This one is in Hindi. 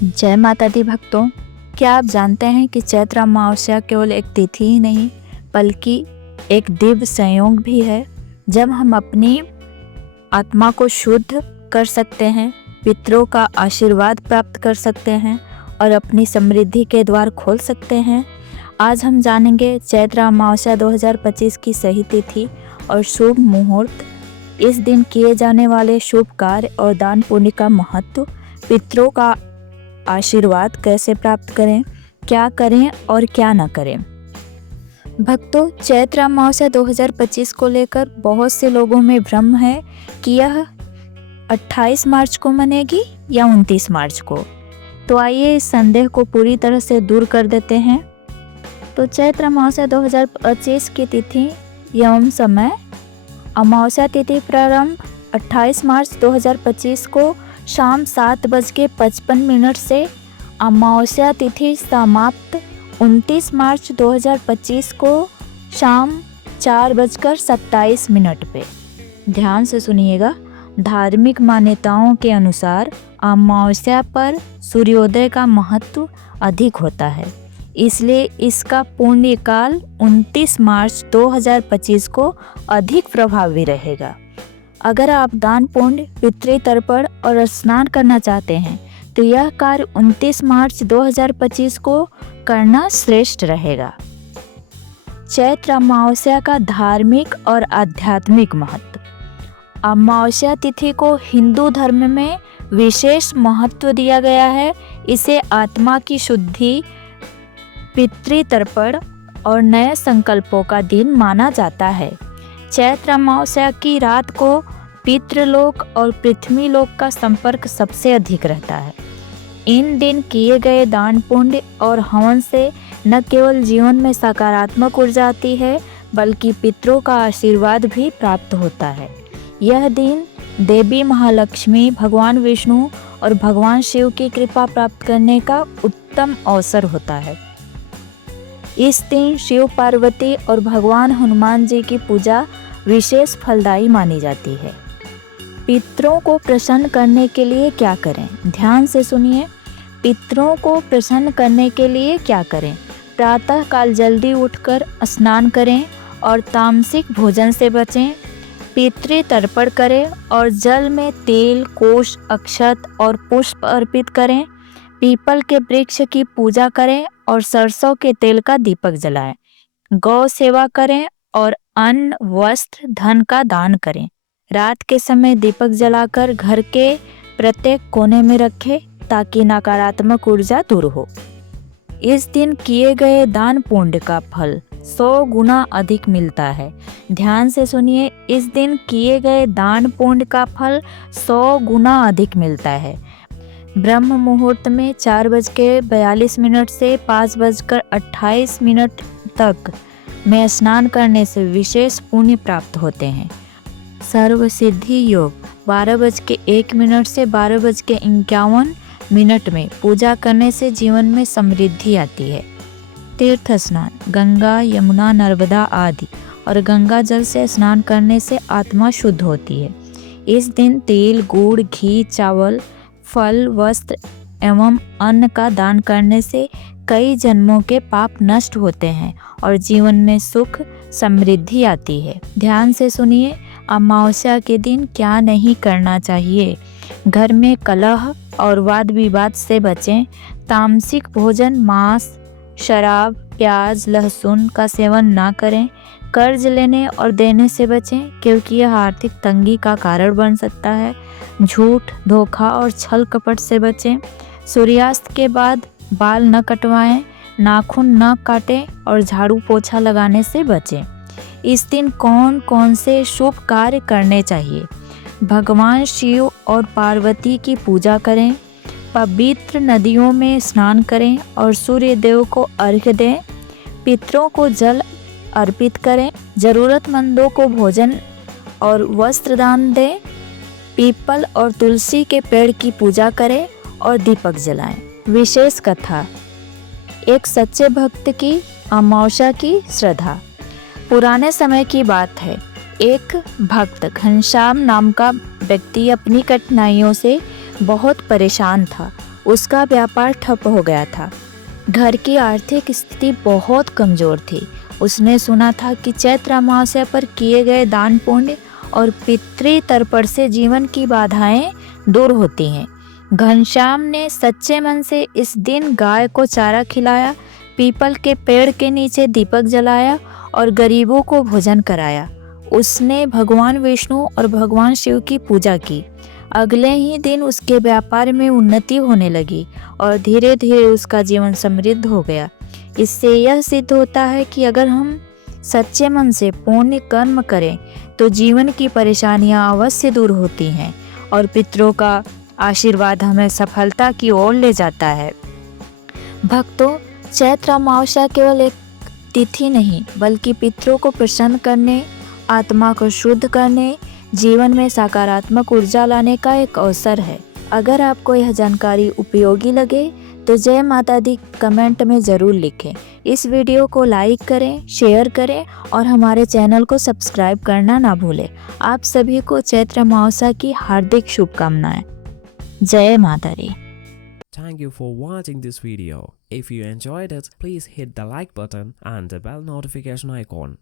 जय माता दी भक्तों। क्या आप जानते हैं कि चैत्र अमावस्या केवल एक तिथि ही नहीं बल्कि एक दिव्य संयोग भी है जब हम अपनी आत्मा को शुद्ध कर सकते हैं, पितरों का आशीर्वाद प्राप्त कर सकते हैं और अपनी समृद्धि के द्वार खोल सकते हैं। आज हम जानेंगे चैत्र अमावस्या 2025 की सही तिथि और शुभ मुहूर्त, इस दिन किए जाने वाले शुभ कार्य और दान पुण्य का महत्व, पितरों का आशीर्वाद कैसे प्राप्त करें, क्या करें और क्या न करें। भक्तों, चैत्र अमावस्या 2025 को लेकर बहुत से लोगों में भ्रम है कि यह 28 मार्च को मनेगी या 29 मार्च को। तो आइए इस संदेह को पूरी तरह से दूर कर देते हैं। तो चैत्र अमावस्या 2025 की तिथि एवं समय। अमावस्या तिथि प्रारंभ 28 मार्च 2025 को शाम 7:55 से, अमावस्या तिथि समाप्त 29 मार्च 2025 को शाम 4:27 पे। ध्यान से सुनिएगा। धार्मिक मान्यताओं के अनुसार अमावस्या पर सूर्योदय का महत्व अधिक होता है, इसलिए इसका पुण्यकाल 29 मार्च 2025 को अधिक प्रभावी रहेगा। अगर आप दान पुण्य, पितृतर्पण और स्नान करना चाहते हैं तो यह कार्य 29 मार्च 2025 को करना श्रेष्ठ रहेगा। चैत्र अमावस्या का धार्मिक और आध्यात्मिक महत्व। अमावस्या तिथि को हिंदू धर्म में विशेष महत्व दिया गया है। इसे आत्मा की शुद्धि, पितृतर्पण और नए संकल्पों का दिन माना जाता है। चैत्र अमावस्या की रात को पितृलोक और पृथ्वी लोक का संपर्क सबसे अधिक रहता है। इन दिन किए गए दान पुण्य और हवन से न केवल जीवन में सकारात्मक ऊर्जा आती है बल्कि पितरों का आशीर्वाद भी प्राप्त होता है। यह दिन देवी महालक्ष्मी, भगवान विष्णु और भगवान शिव की कृपा प्राप्त करने का उत्तम अवसर होता है। इस दिन शिव पार्वती और भगवान हनुमान जी की पूजा विशेष फलदायी मानी जाती है। पितरों को प्रसन्न करने के लिए क्या करें? ध्यान से सुनिए। पितरों को प्रसन्न करने के लिए क्या करें? प्रातः काल जल्दी उठकर स्नान करें और तामसिक भोजन से बचें। पितृतर्पण करें और जल में तेल, कोश, अक्षत और पुष्प अर्पित करें। पीपल के वृक्ष की पूजा करें और सरसों के तेल का दीपक जलाएं। गौ सेवा करें और अन्न, वस्त्र, धन का दान करें। रात के समय दीपक जलाकर घर के प्रत्येक कोने में रखें ताकि नकारात्मक ऊर्जा दूर हो। इस दिन किए गए दान पुण्य का फल 100 गुना अधिक मिलता है। ध्यान से सुनिए। इस दिन किए गए दान पुण्य का फल 100 गुना अधिक मिलता है। ब्रह्म मुहूर्त में 4:42 से 5:28 तक में स्नान करने से विशेष पुण्य प्राप्त होते हैं। सर्व सिद्धि योग 12:01 से 12:51 में पूजा करने से जीवन में समृद्धि आती है। तीर्थ स्नान गंगा, यमुना, नर्मदा आदि और गंगा जल से स्नान करने से आत्मा शुद्ध होती है। इस दिन तेल, गुड़, घी, चावल, फल, वस्त्र एवं अन्न का दान करने से कई जन्मों के पाप नष्ट होते हैं और जीवन में सुख समृद्धि आती है। ध्यान से सुनिए। अमावस्या के दिन क्या नहीं करना चाहिए? घर में कलह और वाद विवाद से बचें। तामसिक भोजन, मांस, शराब, प्याज, लहसुन का सेवन ना करें। कर्ज लेने और देने से बचें क्योंकि यह आर्थिक तंगी का कारण बन सकता है। झूठ, धोखा और छल कपट से बचें। सूर्यास्त के बाद बाल न कटवाएं, नाखून न काटें और झाड़ू पोछा लगाने से बचें। इस दिन कौन कौन से शुभ कार्य करने चाहिए? भगवान शिव और पार्वती की पूजा करें, पवित्र नदियों में स्नान करें और सूर्य देव को अर्घ्य दें। पितरों को जल अर्पित करें। जरूरतमंदों को भोजन और वस्त्र दान दें। पीपल और तुलसी के पेड़ की पूजा करें और दीपक जलाएं। विशेष कथा। एक सच्चे भक्त की अमावस्या की श्रद्धा। पुराने समय की बात है। एक भक्त घनश्याम नाम का व्यक्ति अपनी कठिनाइयों से बहुत परेशान था। उसका व्यापार ठप हो गया था। घर की आर्थिक स्थिति बहुत कमजोर थी। उसने सुना था कि चैत्र अमावस्या पर किए गए दान पुण्य और पितृ तर्पण से जीवन की बाधाएं दूर होती हैं। घनश्याम ने सच्चे मन से इस दिन गाय को चारा खिलाया, पीपल के पेड़ के नीचे दीपक जलाया और गरीबों को भोजन कराया। उसने भगवान विष्णु और भगवान शिव की पूजा की। अगले ही दिन उसके व्यापार में उन्नति होने लगी और धीरे धीरे उसका जीवन समृद्ध हो गया। इससे यह सिद्ध होता है कि अगर हम सच्चे मन से पुण्य कर्म करें तो जीवन की परेशानियां अवश्य दूर होती हैं और पितरों का आशीर्वाद हमें सफलता की ओर ले जाता है। भक्तों, चैत्र अमावस्या केवल एक तिथि नहीं बल्कि पितरों को प्रसन्न करने, आत्मा को शुद्ध करने, जीवन में सकारात्मक ऊर्जा लाने का एक अवसर है। अगर आपको यह जानकारी उपयोगी लगे तो जय माता दी कमेंट में ज़रूर लिखें। इस वीडियो को लाइक करें, शेयर करें और हमारे चैनल को सब्सक्राइब करना ना भूलें। आप सभी को चैत्र अमावस्या की हार्दिक शुभकामनाएं। जय माता दी। Thank you for watching this video. If you enjoyed it, please hit the like button and the bell notification icon.